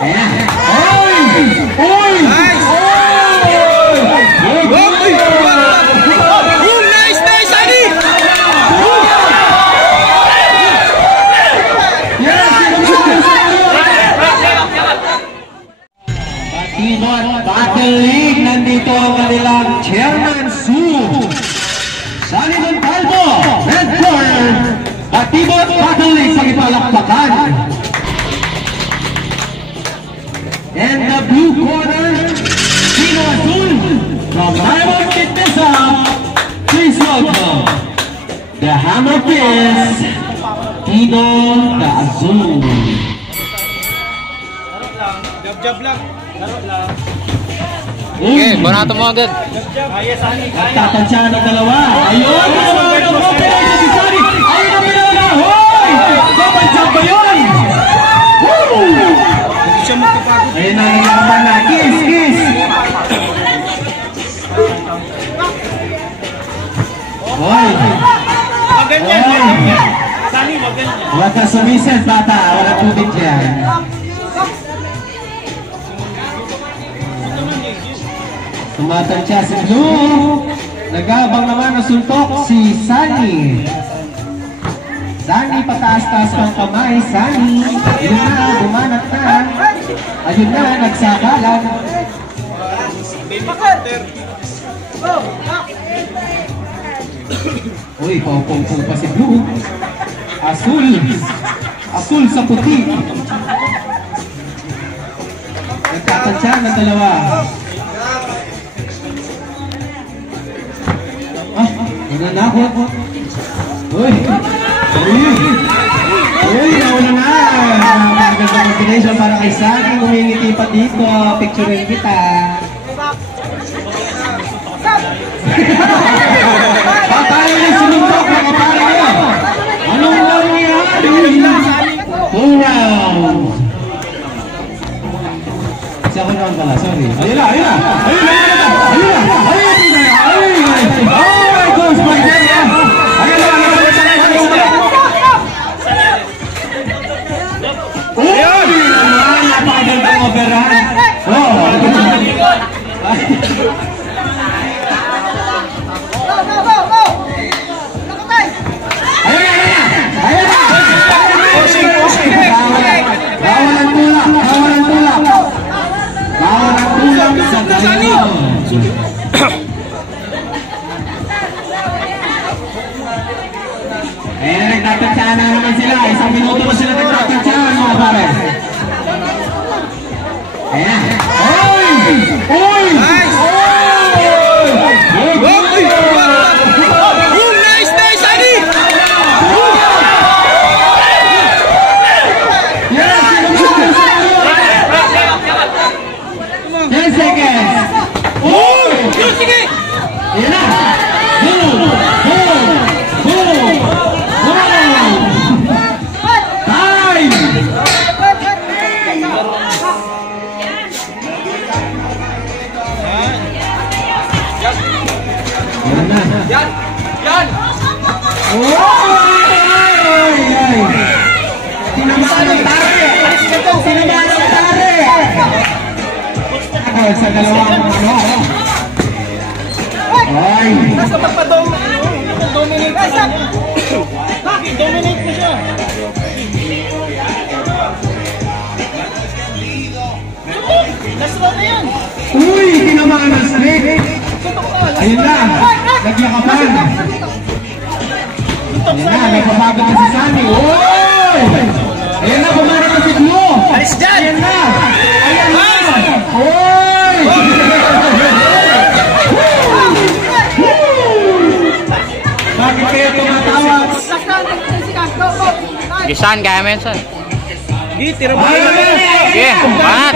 Ayan. Oy! Oy! Nice! Nice, nice, Sunny! Batibot Battle League, nandito ang kanilang Chairman Su Sunny Montalvo, Red Corner. Batibot Battle League sa ipalakpakan. And the blue corner, Tino Azul from Diamond Kitesa. Please welcome the Hammer Fist, Tino the Azul. Jab lang. Laro lang. Okay, banato mo agad. Kaya, Sunny, kaya. Tatansya ng dalawa. Ayun! Si Sunny! Ayun ang pinala! Hoy! Double jump ba yun? Hindi siya magpapagod. Ayun na nalaman na. Kiss! Kiss! Hoy! Maganyan, maganyan. Sunny, maganyan. Huwag ka sumiset, bata. Walang tubig dyan. Tumatansya si Blue. Nagabang naman ang suntok si Sunny. Sunny, pataas-taas ng kamay. Sunny, yun na, bumanat na. Ayun na, nagsakalan. Uy, paupong-pong pa si Blue. Asul. Asul sa puti. Nagtatansya ng dalawa. Nananakot. Uy! Uy! Uy! Nauna na! Magandang combination para kay Sunny. Humingiti pa dito. Picturein kita. Patay na sinuntok mga pare nyo. Anong nangyari? 2 rounds. Isa ko naman pala. Sorry. Ayun na! Ayun na! Ayun na! Ayun na! Ayun na! Ayun na! Ayan, nagtatansyahan na naman sila. 1 minuto pa sila nagtatansyahan mga pare. Ayan. Oy! Oy! Nice! Nice, nice, Sunny! Yes! 10 seconds! Oh! Sige! Ayan na! Boom! Boom! Boom! Time! Yan na. Yan! Yan! Oy! Tinamaan ng tare! Tinamaan ng tare! Sa dalawang ano? Ay! Nasa pagpa-dominate ka siya. Dominate mo siya. Nasa na yan. Uy! Tinamaan ng straight! Ayun na! Nagyakapan! Ayun na! Nagpapagod na si Sunny! Uy! Ayun na! Bumarap na si Blue! Alis dyan! Ayun na! Ayun na! Uy! Bakit kayo tumatawag? Gisan, kaya mo yun, son. Sige, tira mo. Ayun na! Sige, banat.